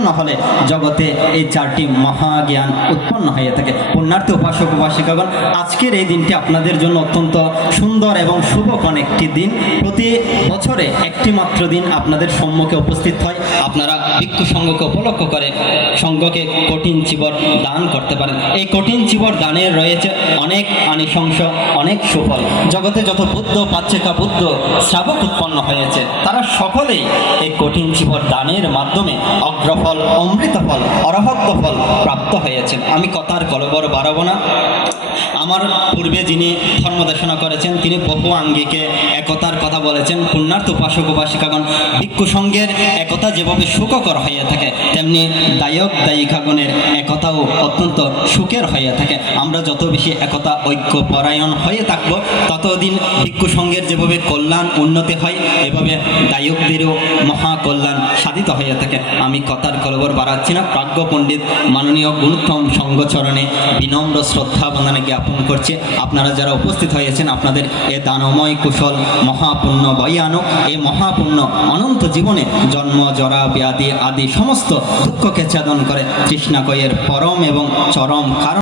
উৎপন্ন হলে জগতে এই চারটি মহাজ্ঞান উৎপন্ন হয়ে থাকে। পুণ্যার্থী উপাসক উপাসিকাগণ, আজকের এই দিনটি আপনাদের জন্য অত্যন্ত সুন্দর এবং শুভকর একটি দিন। প্রতি বছরে একটি মাত্র দিন আপনাদের সম্মুখে উপস্থিত হয়। আপনারা ভিক্ষু সংঘকে উপলক্ষ করে সংঘকে কঠিন চিবর দান করতে পারেন। এই কঠিন চিবর দানের রয়েছে অনেক আনিশংস, অনেক সুফল। জগতে যত বুদ্ধ পাচ্ছেকা বুদ্ধ শ্রাবক উৎপন্ন হয়েছে, তারা সকলেই এই কঠিন চিবর দানের মাধ্যমে অগ্রফল, অমৃত ফল, অরহত্ত ফল প্রাপ্ত হয়েছেন। আমি কথার কলবর বাড়াবো না। আমার পূর্বে যিনি ধর্মদেশনা করেছেন তিনি বহু আঙ্গিকে একতার কথা বলেছেন। পুণ্যার্থ উপাসক উপাসিকাগণ, ভিক্ষু সংঘের একতা যেভাবে সুখকর হয়ে থাকে, তেমনি দায়ক দায়িকাগণের একতাও অত্যন্ত সুখের হয়ে থাকে। আমরা যত বেশি একতা ঐক্য পরায়ণ হয়ে থাকবো, ততদিন ভিক্ষু সংঘের যেভাবে কল্যাণ উন্নতি হয়, এভাবে দায়কদেরও মহা কল্যাণ সাধিত হয়ে থাকে। আমি কথার কলবর বাড়াচ্ছি না। প্রাজ্ঞ পণ্ডিত মাননীয় গুণোত্তম সংঘচরণে বিনম্র শ্রদ্ধা বন্দনা জ্ঞাপন করছে। আপনারা যারা উপস্থিত হয়েছেন, আপনাদের এ দানময় কুশল মহাপুণ্য বই আনুক। এই মহাপুণ্য অনন্ত জীবনে জন্ম জরা ব্যাধি আদি সমস্ত দুঃখকে ছেদন করে তৃষ্ণাকয়ের পরম এবং চরম কারণ